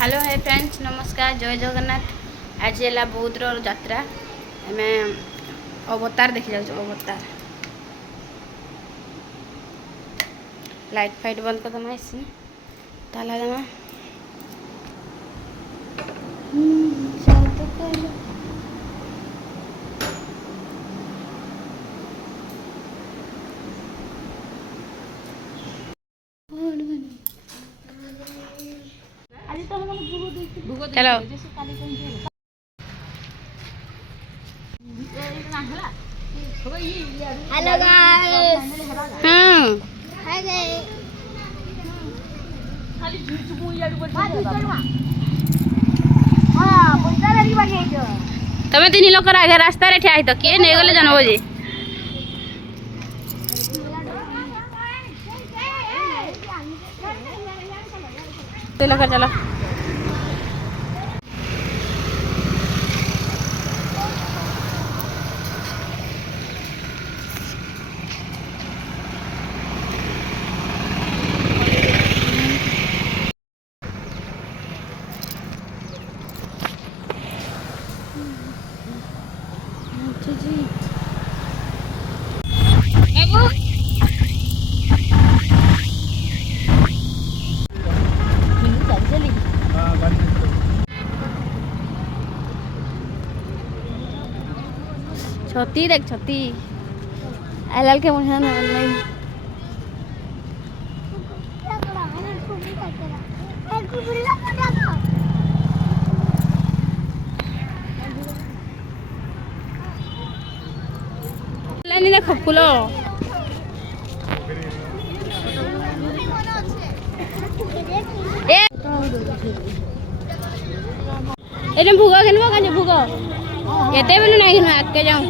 हेलो है फ्रेंड्स नमस्कार जय जगन्नाथ। आज है बौद्ध यात्रा आम अवतार देखी जाऊँ। अवतार लाइट फाइट बंद कर दमा इसी ताला दमा चलो हेलो गाइस। Hi guys. खाली झुझुमु याडू बोल हां बोलता लगी बागे जो तमे तीन लोग आगे रास्ता रे ठिया तो किए नहीं गले जानबो जी चलो चलो छती देख छती आलाल के मुझे ना नहीं लाइन देखो फूल ए भूग खेलबो का भूग एते बेलू नहीं खेलबो आके जाऊं